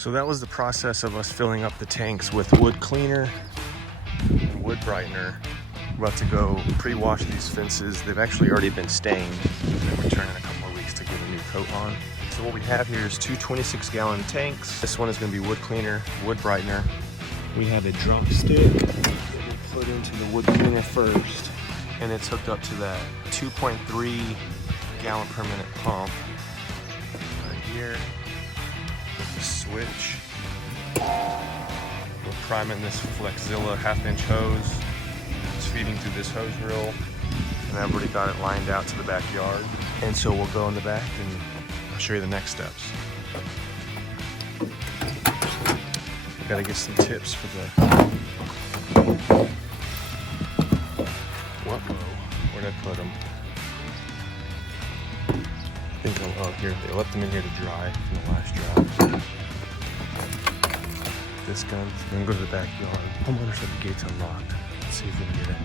So that was the process of us filling up the tanks with wood cleaner and wood brightener. We're about to go pre-wash these fences. They've actually already been stained. They'll return in a couple of weeks to get a new coat on. So what we have here is two 26-gallon tanks. This one is going to be wood cleaner, wood brightener. We have a drop stick that we put into the wood cleaner first, and it's hooked up to that 2.3 gallon per minute pump right here. The switch. We're priming this Flexzilla 1/2-inch hose. It's feeding through this hose reel, and I've already got it lined out to the backyard. And so we'll go in the back and I'll show you the next steps. We gotta get some tips for the. Where'd I put them? I think oh here, they left them in here to dry from the last drop. This gun, then go to the backyard. Homeowners have the gates unlocked. Let's see if we can get in.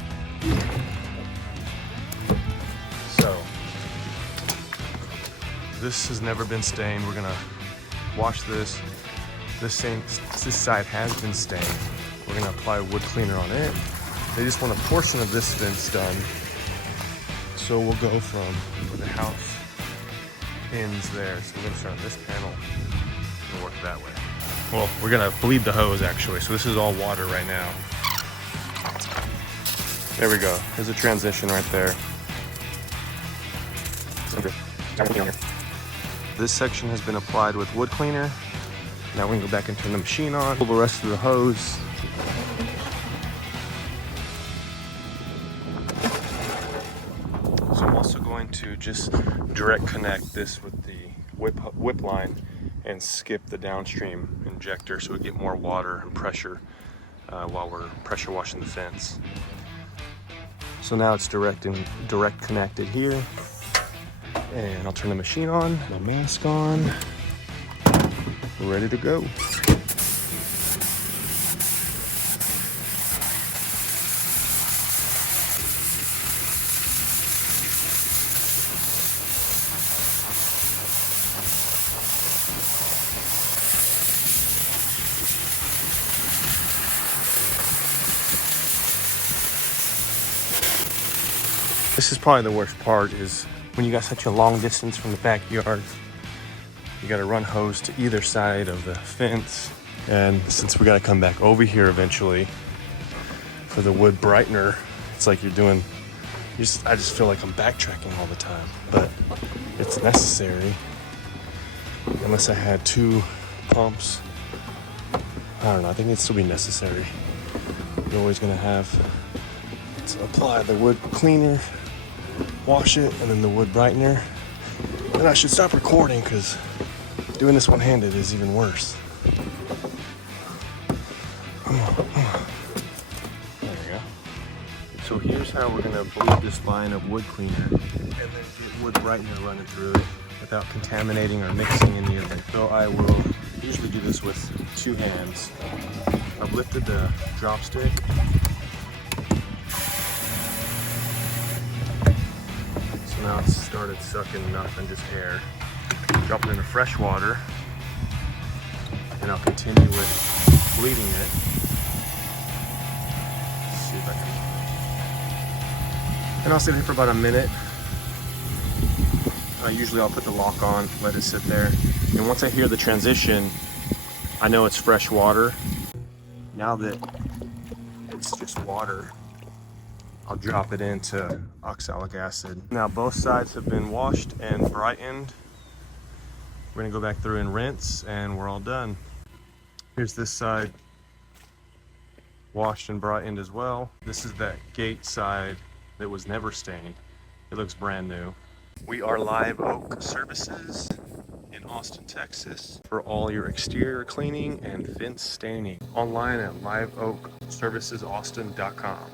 So, this has never been stained. We're gonna wash this. This side has been stained. We're gonna apply wood cleaner on it. They just want a portion of this fence done. So we'll go from where the house ends there. So we're gonna start on this panel and work that way. Well, we're gonna bleed the hose actually. So this is all water right now. There we go. There's a transition right there. This section has been applied with wood cleaner. Now we can go back and turn the machine on. Pull the rest of the hose. So I'm also going to just direct connect this with the whip line and skip the downstream injector so we get more water and pressure while we're pressure washing the fence. So now it's direct connected here. And I'll turn the machine on, my mask on. We're ready to go. This is probably the worst part, is when you got such a long distance from the backyard. You got to run hose to either side of the fence. And since we got to come back over here eventually for the wood brightener, it's like you're doing, I just feel like I'm backtracking all the time, but it's necessary. Unless I had two pumps, I don't know, I think it'd still be necessary. You're always gonna have to apply the wood cleaner, wash it, and then the wood brightener. And I should stop recording because doing this one-handed is even worse. Come on. There we go. So here's how we're gonna bleed this line of wood cleaner and then get wood brightener running through it without contaminating or mixing any of it. So I will usually do this with two hands. I've lifted the drop stick. So now it's started sucking nothing, just air. Drop it into fresh water, and I'll continue with bleeding it. Let's see if I can. And I'll sit here for about a minute. Usually I'll put the lock on, let it sit there. And once I hear the transition, I know it's fresh water. Now that it's just water, I'll drop it into oxalic acid. Now both sides have been washed and brightened. We're gonna go back through and rinse, and we're all done. Here's this side, washed and brightened as well. This is that gate side that was never stained. It looks brand new. We are Live Oak Services in Austin, Texas for all your exterior cleaning and fence staining. Online at liveoakservicesaustin.com.